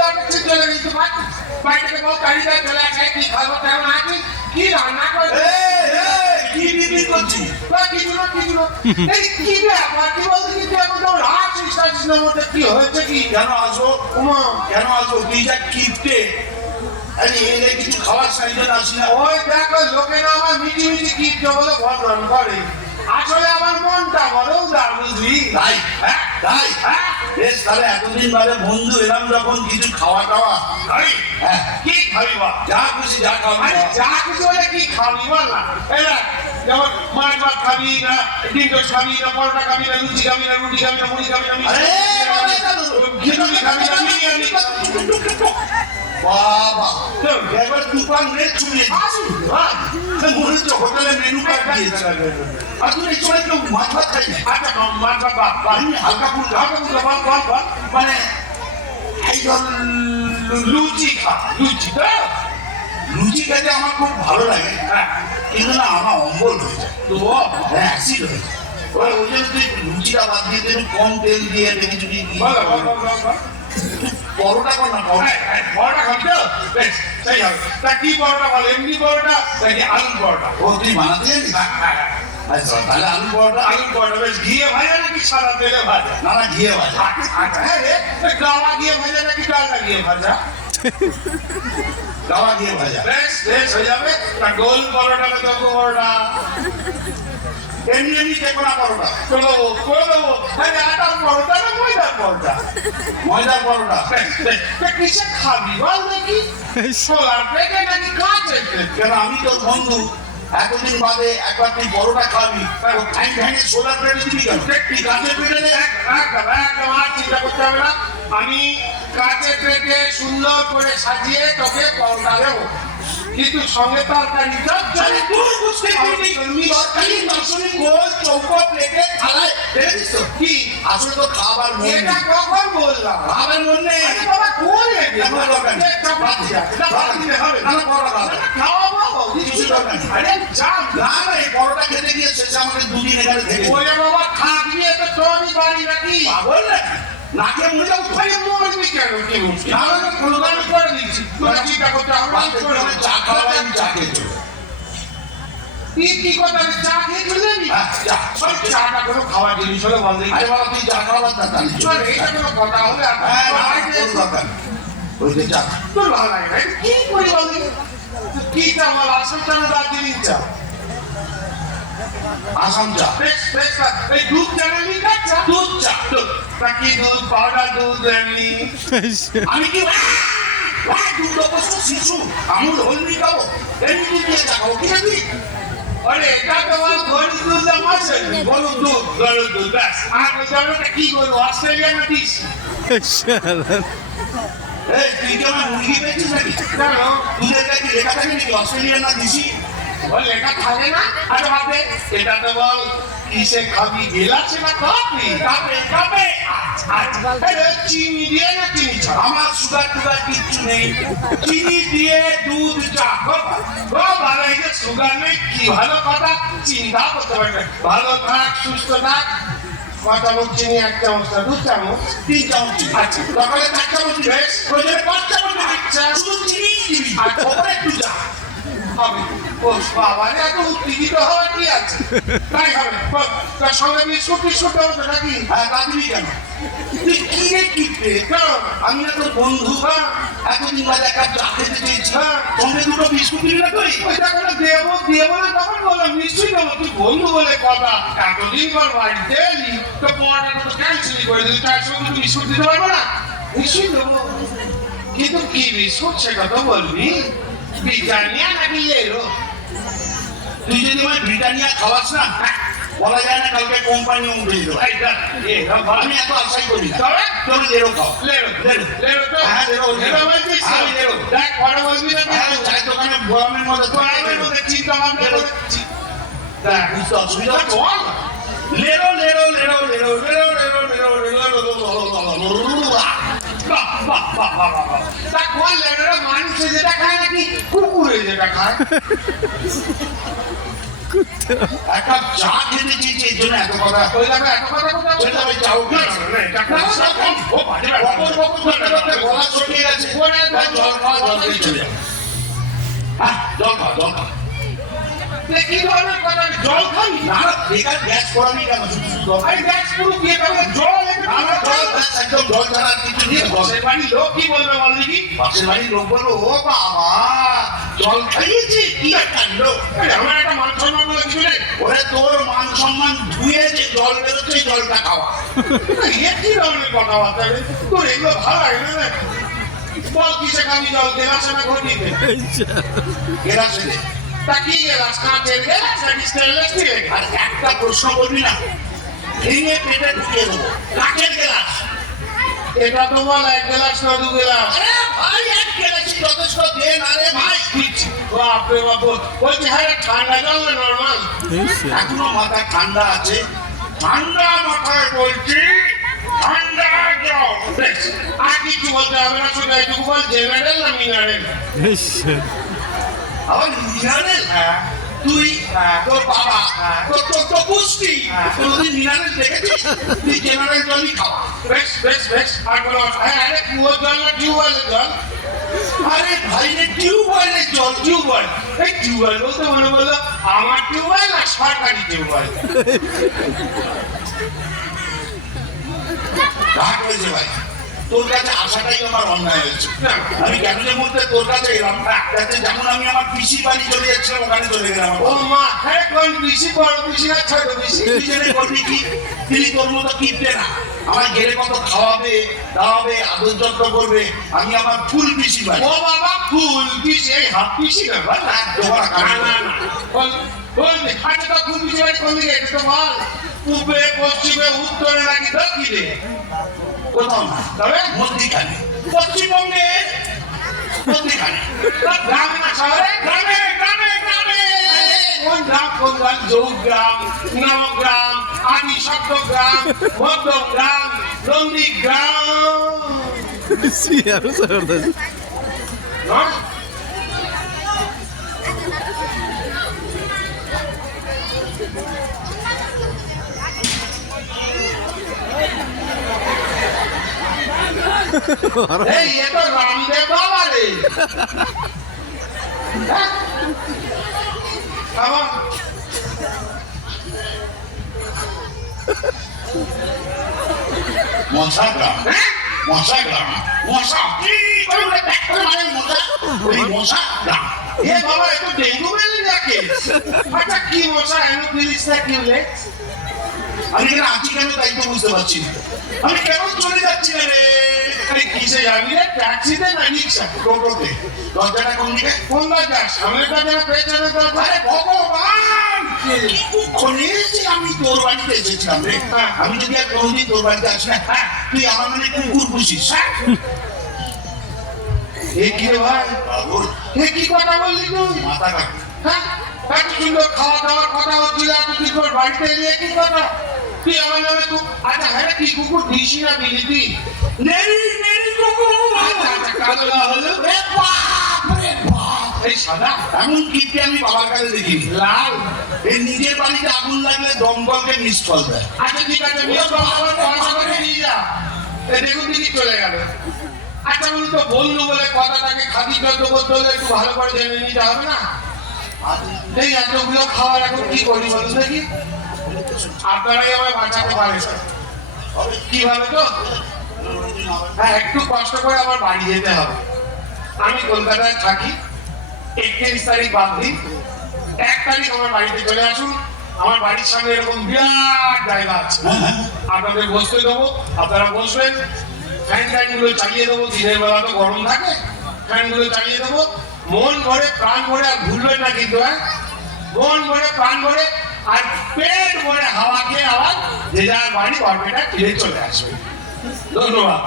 অফিসে চলে গেছি বাড়ি থেকে বউ গাড়িতে চলে আসে কি খাবো কেমন আছিস কি রান্না করছিস কি বিক্রি করছিস? কিছু না এই কি ব্যাপার কি বলতে কি তুই এখন রাখছিস না মধ্যে কি হয়েছে কি কেন আসো? কেন আসো? তুই যা কিপটে, আরে এলে কিছু খাওয়ার সাইজে আসি না। ওই দেখো লোকেরা আমার মিটি মিটি কিপটে বলে বদনাম করে, আসলে আমার মনটা বড় উদার বুঝলি। তাই তাই বেশ, তাহলে এতদিন বাদে বন্ধু এলাম যখন কিছু খাওয়া টাওয়া। হ্যাঁ কি খাবি বল? যা খুশি যা খাবি। আরে যা কিছু হলে কি খাবি বল না। এই দেখ, যেমন মাছ ভাত খাবি না, ডিম টোস্ট খাবি না, পরোটা খাবি না, লুচি খাবি না, রুটি খাবি না, মুড়ি খাবি না, খিচুড়ি খাবি না, বিরিয়ানি বাবা এবার দোকান রেট চলে মনে হচ্ছে হোটেলে মেনু কার্ড দিয়েছে। আর তুমি এই সময় কেউ মাছ ভাত খাই না? আচ্ছা মাছ ভাত হালকা ফুলকা বল মানে একজন লুচি খা, লুচি তো লুচি খেতে আমার খুব ভালো লাগে, কিন্তু না আমার অম্বল হয়ে যায়, তো অ্যাসিড হয়ে যায়। ওই জন্য তুই লুচিটা বাদ দিয়ে একটু কম তেল দিয়ে কিছু পরোটা কর না। পরোটা খাবি তো বেশ সেই হবে। তা কি পরোটা বল, এমনি পরোটা নাকি আলু পরোটা? ও তুই বানাতে জানিস? আচ্ছা তাহলে আলু পরোটা বেশ ঘিয়ে ভাজা নাকি সাদা তেলে ভাজা? না না ঘিয়ে ভাজা। আচ্ছা হ্যাঁ রে, গাওয়া ঘিয়ে ভাজা নাকি ডালনা ঘিয়ে ভাজা? গাওয়া ঘিয়ে ভাজা। বেশ বেশ হয়ে যাবে। তা গোল পরোটা না চৌকো পরোটা? এমনি এমনি টেকোনা পরোটা। করে দেবো। আটার পরোটা না ময়দার পরোটা? ময়দার পরোটা। বেশ বেশ। তা কিসে খাবি বল দেখি? সোলার প্লেটে নাকি কাঁচের প্লেটে? কেন আমি তোর বন্ধু, এতদিন বাদে একবার তুই পরোটা খাবি, সোলার প্লেটে দিবি কেন? তুই কাঁচের প্লেটে দে। একদম আর চিন্তা করতে হবে না, আমি কাঁচের প্লেটে সুন্দর করে সাজিয়ে তোকে পরোটা দেবো, কিন্তু সঙ্গে তরকারি আরে তুই বুঝতে পারবি তরকারি মাংসনি গোল চৌকো প্লেটে থালায় রেখে দিস তো। কি আসলে তো খাবার মন এটা নেই। কখন বললাম? খাবার মন নেই। আরে বাবা কোন এটা? কোনো দরকার নেই। বাদ দিতে হবে না না পরোটা খাবো। খাওয়াবো কিছু দরকার নেই। আরে যা না না এই পরোটা খেতে গিয়ে শেষে আমাকে দুদিন এখানে থেকে ওরে বাবা খাবি তো তোরই বাড়ি নাকি? পাগল নাকি? নাকে মুড়ে যাও। আরে মরবি কেন কি মুশকিল? না, না, না, কোনো আমি করে দিচ্ছি, তোরা চিন্তা করতে হবে না, আমি করে আমি দেবো। চা খাওয়াবো, আমি চা খেয়ে চলে। কি কথা রে, চা খেয়ে চলে যাবি? হ্যাঁ, চা। ওই চাটা কোনো খাওয়ার জিনিস হলে বল দেখি। আরে বাবা তুই চা খাওয়াবার না তাহলে চল। চল, এটা কোনো কথা হলে আর হ্যাঁ না, বাড়িতে কোনো এসে- দরকার নেই। ওই যে চা। তোর ভালো লাগে না, এটা কি করি বল দেখি? কি চা বল, আসল চা না দার্জিলিং চা? আসাম চা। বেশ বেশ, এই দুধ চা না লিকার চা? দুধ চা। তা কি দুধ, পাউডার দুধ এমনি? আমি কি দুধ অবশ্য শিশু আমুল হলমি খাবো, এমনি দুধ দিয়ে চা খাবো, ঠিক আছে? আরে এটা তোমার গরুর দুধ না মাছের দুধ? গরুর দুধ ব্যাস। আর ওই জলটা কি করবো, অস্ট্রেলিয়া না দিস? এই তুই কি আমার মুরগি পেয়েছিস নাকি? কেন? দুধের কাছে লেখা থাকে নাকি অস্ট্রেলিয়ান না দিছি? ওই লেখা থাকে না? আরে বাপরে, এটা তো বল কিসে খাবি, গেলাসে না কাপে? কাপে। আচ্ছা, আরে চিনি দিয়ে না চিনি ছাড়া? আমার সুগার টুগার কিচ্ছু নেই, চিনি দিয়ে দুধ চা। ও ভালো, এই যে সুগার নেই, কি ভালো কথা, চিন্তা করতে পারবে না। ভালো থাক, সুস্থ থাক। কয় চামচ চিনি, 1 চামচ না 2 চামচ? 3 চামচ চিনি। আচ্ছা, সকালে 4 চামচ বেশ, প্রয়োজনে 5 চামচ দিবি। আচ্ছা। শুধু চিনি দিবি। আর ওপরে একটু চা। হবে। ও বাবা রে, এত উত্তেজিত হওয়ার কি আছে? তাই হবে। তার সঙ্গে বিস্কুট টিস্কুট দেবো তো নাকি? হ্যাঁ তা দিবি কেন? তুই কি রে কিপটে? কারণ আমি না তোর বন্ধু, এতদিন বাদে একটা চা খেতে চেয়েছি, সঙ্গে দুটো বিস্কুট দিবি না তুই? ওইটা করে দেবো না, তখন বললাম নিশ্চয়ই দেবো, তুই বন্ধু বলে কথা। এতদিন পর বাড়িতে এলি, তো পড়াটা তো ক্যান্সেলই করে দিলি, তার সঙ্গে তুই বিস্কুট দিতে পারবো না? নিশ্চয়ই দেবো, কিন্তু কি বিস্কুট সেটা তো বলবি। ব্রিটানিয়া নাকি এলো? তুই যদি আমার ব্রিটানিয়া খাওয়াস না, বলা যায় না কালকে কোম্পানি উঠে দেবো। আমি এত আশাই করি না। তবে তোর লেরো খাও। লেরো তো? হ্যাঁ, লেরো বলছিস? হ্যাঁ, লেরো। দেখ, পরে বলবি না হ্যাঁ, কিন্তু। চায়ের দোকানে গরমের মধ্যে গরমের মধ্যে চিন্তা ভাবনা লেরো। করে দেখ, বুঝতে অসুবিধা হচ্ছে? বল। লেরো লেরো লেরো লেরো লেরো লেরো লেরো লেরো। বাহ। তা কোন লেরোরা মানুষে যেটা খায় নাকি কুকুরে যেটা খায়? এক কাপ চা খেতে চেয়েছি এর জন্য এত কথা। ওই দেখো এত কথা কোথাও চলে যাবে, যাও না, না, এটা ও বাজে ব্যাপার। বকর বকর করতে করতে গলা চড়িয়ে গেছে। জল খাওয়া, জল খেয়ে চলে যাও। জল খাও, জল খাও। কি ধরনের কথা? জল খাই না, বেকার গ্যাস করানি কেন? শুধু শুধু জল। আরে গ্যাস পুরো দিয়ে খাবে জল আমরা জল গ্যাস একদম জল ছাড়া আর কিছু নেই। বসে বাড়ির লোক কি বলবে বল দেখি? পাশের বাড়ির লোক বলবো, ও বাবা জল খাইয়েছে, কি আর কাণ্ড। আমার একটা মান সম্মান বলে কিছু নেই। ওরে তোর মান সম্মান ধুয়ে যে জল বেরোচ্ছে, জলটা খাওয়া। এ কি ধরনের কথাবার্তা রে? তোর এগুলো ভালো লাগে না রে? বল কিসে খাবি জল? গেলাসে না ঘটিতে? গেলাসে দে। তা কি গেলাস? কাঁচের গেলাস নাকি স্টেনলেস স্টিলের? আর একটা প্রশ্ন করবি না, ভেঙে পেটে ঢুকিয়ে দেবো। কাঠের গেলাস। এটা তো বল এক গেলাস না দু গেলাস? আরে ভাই, এক গেলাসই যথেষ্ট, দে না রে ভাই। বাপরে বাপ, বলছি হ্যাঁ ঠান্ডা জল না নর্মাল? এখনো মাথা ঠান্ডা আছে? ঠান্ডা মাথায় বলছি, ঠান্ডা জল। বেশ, আর কিছু বলতে হবে না, শুধু এইটুকু বল জেনারেল না মিনারেল? আবার মিনারেল? তুই, তোর বাবা, তোর পুষ্টি কোনদিন মিনারেল দেখেছিস? তুই জেনারেল জলই খাওয়া। বেশ বেশ বেশ, আর কোনো হ্যাঁ আরে কুয়োর জল না টিউবওয়েলের জল? আরে ভাই রে, টিউবওয়েলের জল। টিউবওয়েল, এই টিউবওয়েল বলতে মনে বললো আমার টিউবওয়েল না সরকারি টিউবওয়েল? রাগ হয়েছে ভাই, তোর কাছে আসাটাই আমার অন্যায় হয়েছে। আমি কেন যে মুহূর্তে তোর কাছে এলাম, যাতে যেমন আমি আমার পিসির বাড়ি চলে যাচ্ছিলাম, ওখানে চলে গেলাম। ও মা, হ্যাঁ কোন পিসি, বড় পিসি না ছোট পিসি? তুই জেনে করবি কি? তিনি তোর মতো কিনবে না, আমার গেলে কত খাওয়াবে দাওয়াবে, আদর যত্ন করবে। আমি আমার ফুল পিসি বাড়ি। ও বাবা, ফুল পিসি? এই হাফ পিসি না বল? না না না, বল বল, আচ্ছা তো ফুল পিসি বাড়ি কোন দিকে এটা তো বল? পূবে, পশ্চিমে, উত্তরে নাকি দক্ষিণে? কোথাও না, তবে মধ্যিখানে, পশ্চিমবঙ্গে মধ্যিখানে। গ্রামে না শহরে? গ্রামে গ্রামে গ্রামে। কোন গ্রাম? কোন গ্রাম? যোগগ্রাম, নবগ্রাম, আদি সপ্তগ্রাম, মধ্যগ্রাম, নন্দীগ্রাম? হ্যাঁ? এই এ তো রামদেব বাবা রে। হ্যাঁ? আবার মশা গ্রাম, হ্যাঁ? মশা গ্রাম, মশা কি করে বলে ব্যাক করে মারে মশা? ওই মশা গ্রাম। এ বাবা, এ তো ডেঙ্গু ম্যালেরিয়া। আচ্ছা কি মশা অ্যানোফিলিস না কি বলে? আমি এখানে আছি কেন তাই তো বুঝতে পারছি না। আমি কেমন চলে যাচ্ছি না রে? আরে কিসে যাবি রে? ট্যাক্সিতে না রিক্সা? টোটোতে। দরজাটা কোন দিকে? কোন দরজা? সামনের দরজা না পেছনের দরজা? আরে ভগবান, কিক্ষণে যে আমি তোর বাড়িতে এসেছিলাম রে। আমি যদি আর কোনোদিন তোর বাড়িতে আসি না, তুই আমার মানে কুকুর পুষিস। এ কি রে ভাই? বাবুর এ কি কথা বললি তুই? মাথা কাটে। হ্যাঁ? এত সুন্দর খাওয়া দাওয়ার কথা হচ্ছিল, এত তুই তোর বাড়িতে এলে কি কথা? তুই আমার নামে তুই, আচ্ছা হ্যাঁ কি কুকুর দিসি না বিলিতি? নেড়ি নেড়ি কুকুর। আচ্ছা আচ্ছা, কালো না হলো রে বাপ রে বাপ। এই সাদা এমন কিপটে আমি বাবার কাছে দেখিনি। লাল। এই নিজের বাড়িতে আগুন লাগলে দমকলকে মিস কল দেয়। আচ্ছা ঠিক আছে, আমার পয়সা করে নিয়ে যা। এই দেখুন দিদি চলে গেল। আচ্ছা বলি তো, বন্ধু বলে কথাটাকে খাতির যত্ন করতে হলে একটু ভালো করে জেনে নিতে হবে না? এই এতগুলো খাওয়ার এখন কি করি বলুন দেখি? আপনারাই আমায় বাঁচাতে পারেন। কিভাবে তো? হ্যাঁ, একটু কষ্ট করে আমার বাড়ি যেতে হবে। আমি কলকাতায় থাকি। 31 তারিখ বাদ দিন, 1 তারিখ আমার বাড়িতে চলে আসুন। আমার বাড়ির সামনে এরকম বিরাট জায়গা আছে, আপনাদের বসতে দেবো, আপনারা বসবেন। ফ্যান গুলো চালিয়ে দেবো, দিনের বেলা তো গরম থাকে, ফ্যান গুলো চালিয়ে দেবো। মন ভরে প্রাণ ভরে, আর ভুলবেন না কিন্তু, হ্যাঁ, মন ভরে প্রাণ ভরে আর পেট ভরে হাওয়া খেয়ে আবার যে যার বাড়ি গল্পটা ফিরে চলে আসবে। ধন্যবাদ।